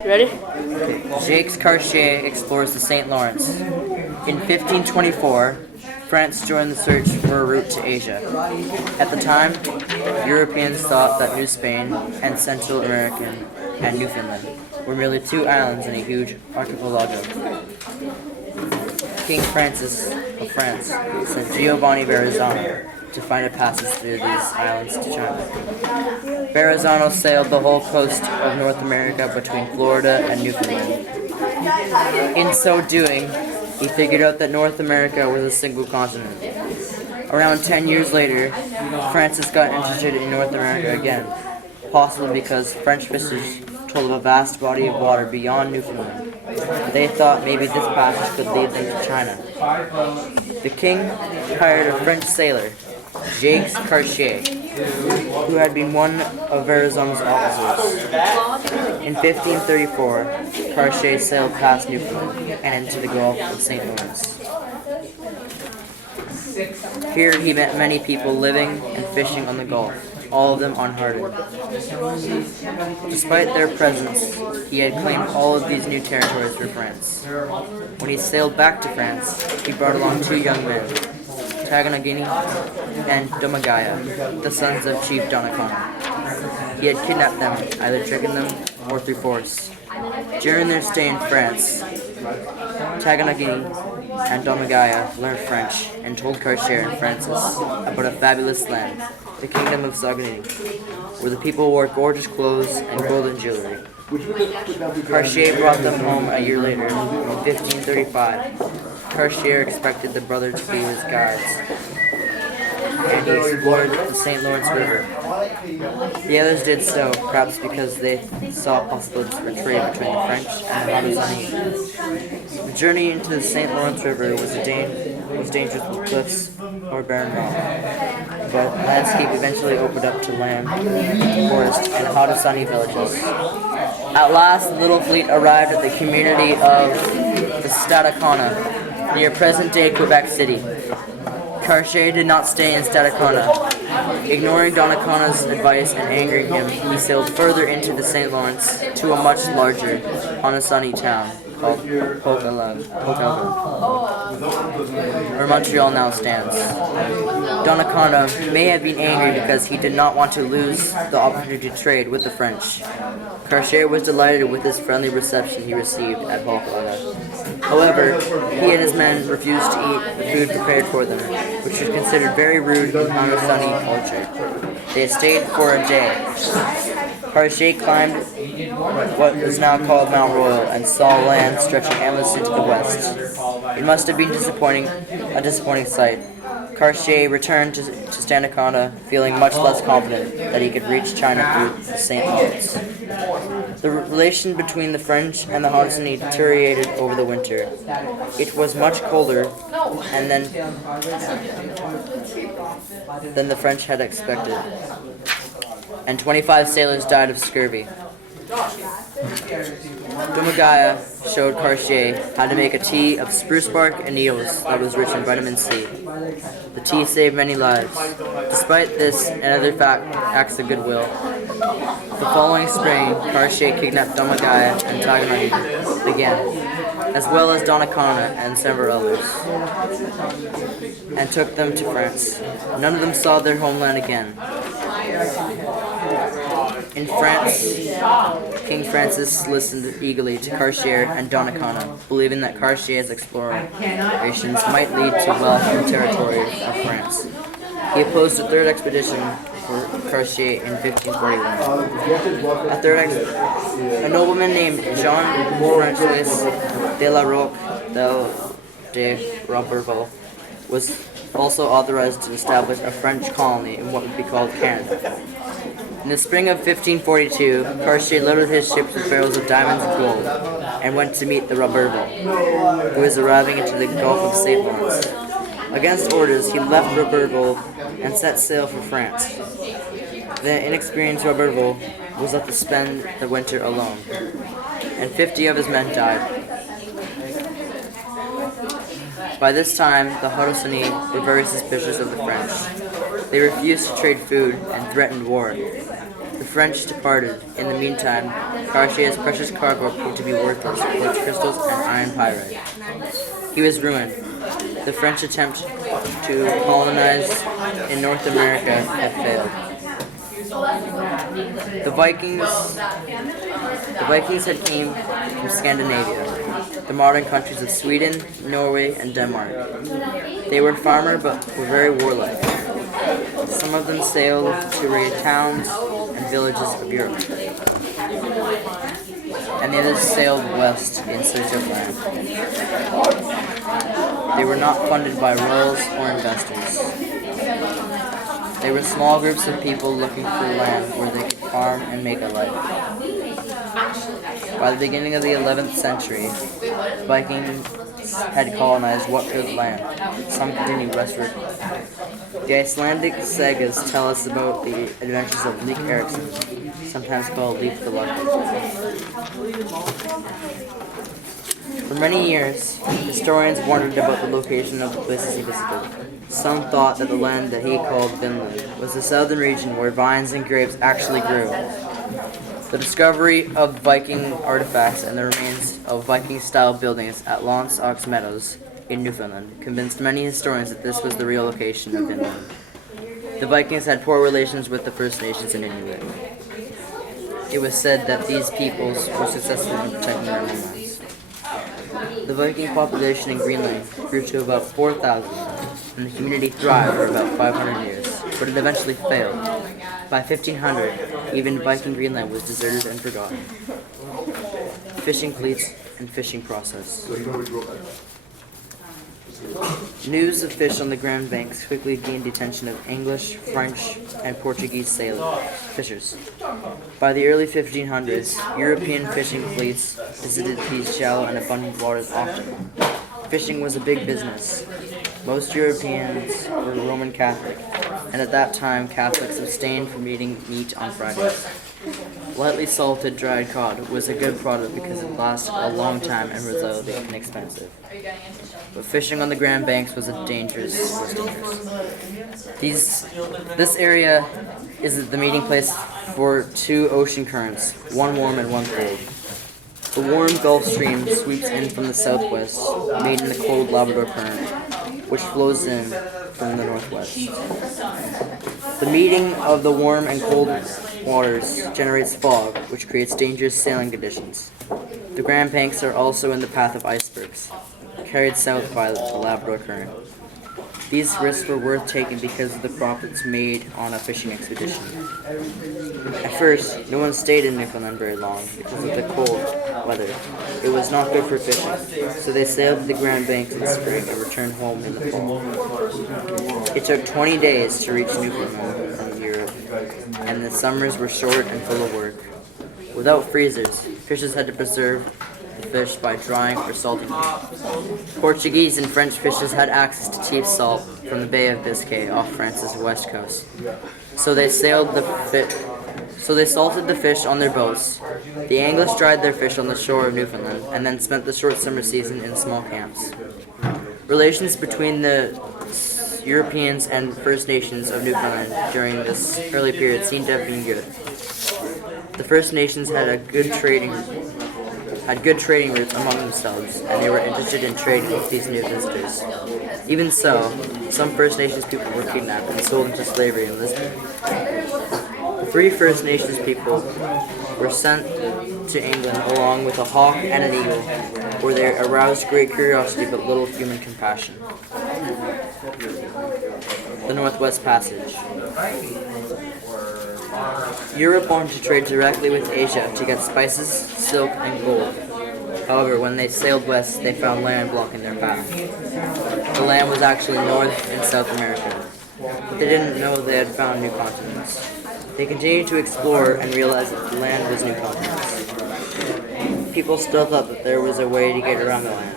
You ready? Jacques Cartier explores the St. Lawrence. In 1524, France joined the search for a route to Asia. At the time, Europeans thought that New Spain and Central America and Newfoundland were merely two islands in a huge archipelago. King Francis of France sent Giovanni Verrazzano to find a passage through these islands to China. Verrazzano sailed the whole coast of North America between Florida and Newfoundland. In so doing, he figured out that North America was a single continent. Around 10 years later, Francis got interested in North America again, possibly because French fishers told of a vast body of water beyond Newfoundland. They thought maybe this passage could lead them to China. The king hired a French sailor, Jacques Cartier, who had been one of Verrazzano's officers. In 1534, Cartier sailed past Newfoundland and into the Gulf of St. Lawrence. Here he met many people living and fishing on the Gulf, all of them unhardened. Despite their presence, he had claimed all of these new territories for France. When he sailed back to France, he brought along two young men, Taganagini and Domagaya, the sons of Chief Donnacona. He had kidnapped them, either tricking them or through force. During their stay in France, Taganagini and Domagaya learned French and told Cartier and Francis about a fabulous land, the kingdom of Saguenay, where the people wore gorgeous clothes and golden jewelry. Cartier brought them home a year later, in 1535. Cartier expected the brother to be his guides, and he explored the St. Lawrence River. The others did so, perhaps because they saw possibilities for trade between the French and the Haudenosaunee. The journey into the St. Lawrence River was dangerous with cliffs or barren rock, but the landscape eventually opened up to land, forest, and Haudenosaunee villages. At last, the little fleet arrived at the community of the Stadacona, near present-day Quebec City. Cartier did not stay in Stadacona. Ignoring Donnacona's advice and angering him, he sailed further into the St. Lawrence to a much larger Haudenosaunee town called Hochelaga, where Montreal now stands. Donnacona may have been angry because he did not want to lose the opportunity to trade with the French. Cartier was delighted with this friendly reception he received at Hochelaga. However, he and his men refused to eat the food prepared for them, which was considered very rude in Haudenosaunee culture. They stayed for a day. Cartier climbed what is now called Mount Royal and saw land stretching endlessly to the west. It must have been a disappointing sight. Cartier returned to Stadacona feeling much less confident that he could reach China through the St. Lawrence. The relation between the French and the Haudenosaunee deteriorated over the winter. It was much colder and than the French had expected, and 25 sailors died of scurvy. Domagaya showed Cartier how to make a tea of spruce bark and needles that was rich in vitamin C. The tea saved many lives. Despite this and other acts of goodwill, the following spring, Cartier kidnapped Domagaya and Taganagini again, as well as Donnacona and several others, and took them to France. None of them saw their homeland again. In France, King Francis listened eagerly to Cartier and Donnacona, believing that Cartier's explorations might lead to wealth and territory of France. He opposed a third expedition for Cartier in 1541. A nobleman named Jean-Francois de la Roque de Roberval was also authorized to establish a French colony in what would be called Canada. In the spring of 1542, Cartier loaded his ships with barrels of diamonds and gold and went to meet the Roberval, who was arriving into the Gulf of St. Lawrence. Against orders, he left Roberval and set sail for France. The inexperienced Roberval was left to spend the winter alone, and 50 of his men died. By this time, the Haudenosaunee were very suspicious of the French. They refused to trade food and threatened war. The French departed. In the meantime, Cartier's precious cargo proved to be worthless, quartz crystals and iron pyrite. He was ruined. The French attempt to colonize in North America had failed. The Vikings had came from Scandinavia, the modern countries of Sweden, Norway, and Denmark. They were farmers but were very warlike. Some of them sailed to raid towns and villages of Europe, and the others sailed west in search of land. They were not funded by royals or investors. They were small groups of people looking for land where they could farm and make a life. By the beginning of the 11th century, Vikings had colonized what good land. Some continued westward. The Icelandic sagas tell us about the adventures of Leif Erikson, sometimes called Leif the Lucky. For many years, historians wondered about the location of the places he visited. Some thought that the land that he called Vinland was the southern region where vines and grapes actually grew. The discovery of Viking artifacts and the remains of Viking-style buildings at Lance Ox Meadows in Newfoundland convinced many historians that this was the real location of Vinland. The Vikings had poor relations with the First Nations and Inuit. It was said that these peoples were successful in protecting their homelands. The Viking population in Greenland grew to about 4,000, and the community thrived for about 500 years, but it eventually failed. By 1500, even Viking Greenland was deserted and forgotten. Fishing fleets and fishing process. News of fish on the Grand Banks quickly gained the attention of English, French, and Portuguese fishers. By the early 1500s, European fishing fleets visited these shallow and abundant waters often. Fishing was a big business. Most Europeans were Roman Catholic, and at that time Catholics abstained from eating meat on Fridays. Lightly salted dried cod was a good product because it lasted a long time and was relatively inexpensive. But fishing on the Grand Banks was dangerous. This area is the meeting place for two ocean currents, one warm and one cold. The warm Gulf Stream sweeps in from the southwest, meeting the cold Labrador Current, which flows in from the northwest. The meeting of the warm and cold waters generates fog, which creates dangerous sailing conditions. The Grand Banks are also in the path of icebergs, carried south by the Labrador Current. These risks were worth taking because of the profits made on a fishing expedition. At first, no one stayed in Newfoundland very long because of the cold weather. It was not good for fishing, so they sailed to the Grand Banks in spring and returned home in the fall. It took 20 days to reach Newfoundland from Europe, and the summers were short and full of work. Without freezers, fishers had to preserve the fish by drying or salting them. Portuguese and French fishers had access to cheap salt from the Bay of Biscay off France's west coast. So they salted the fish on their boats. The English dried their fish on the shore of Newfoundland and then spent the short summer season in small camps. Relations between the Europeans and First Nations of Newfoundland during this early period seem to have been good. The First Nations had good trading routes among themselves, and they were interested in trading with these new visitors. Even so, some First Nations people were kidnapped and sold into slavery in Lisbon. The 3 First Nations people were sent to England along with a hawk and an eagle, where they aroused great curiosity but little human compassion. The Northwest Passage. Europe wanted to trade directly with Asia to get spices, silk, and gold. However, when they sailed west, they found land blocking their path. The land was actually North and South America, but they didn't know they had found new continents. They continued to explore and realized that the land was new continents. People still thought that there was a way to get around the land.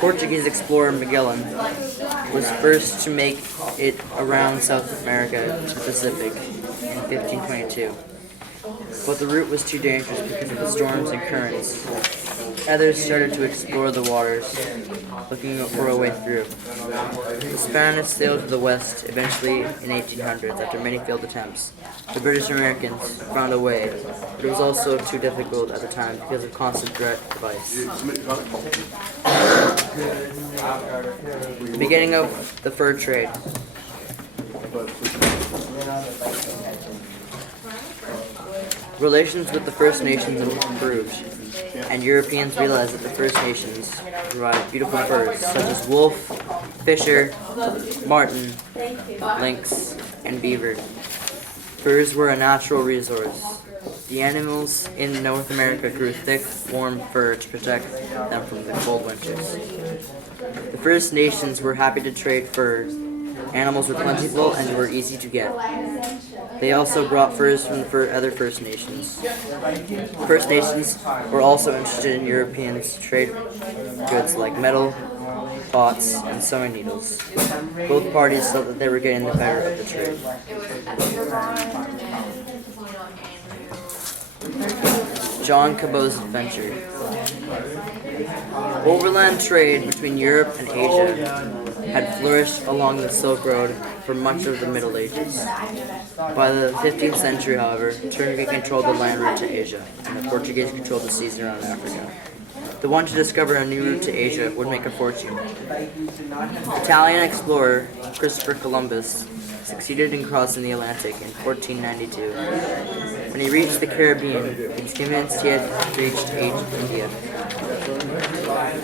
Portuguese explorer Magellan was first to make it around South America to the Pacific in 1522. but the route was too dangerous because of the storms and currents. Others started to explore the waters, looking for a way through. The Spanish sailed to the west eventually in 1800s after many failed attempts. The British Americans found a way, but it was also too difficult at the time because of constant threat of ice. The beginning of the fur trade. Relations with the First Nations improved, and Europeans realized that the First Nations provide beautiful furs such as wolf, fisher, marten, lynx, and beaver. Furs were a natural resource. The animals in North America grew thick, warm fur to protect them from the cold winters. The First Nations were happy to trade furs. Animals were plentiful and were easy to get. They also brought furs from the other First Nations. First Nations were also interested in Europeans' trade goods like metal, pots, and sewing needles. Both parties felt that they were getting the better of the trade. John Cabot's adventure. Overland trade between Europe and Asia had flourished along the Silk Road for much of the Middle Ages. By the 15th century, however, Turkey controlled the land route to Asia, and the Portuguese controlled the seas around Africa. The one to discover a new route to Asia would make a fortune. Italian explorer Christopher Columbus succeeded in crossing the Atlantic in 1492. When he reached the Caribbean, he was convinced he had reached India.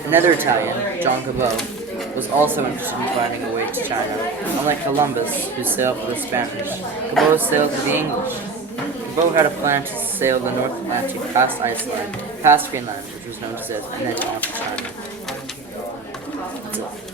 Another Italian, John Cabot, was also interested in finding a way to China. Unlike Columbus, who sailed for the Spanish, Cabot sailed for the English. Cabot had a plan to sail the North Atlantic past Iceland, past Greenland, which was known as it, and then on to China. That's it.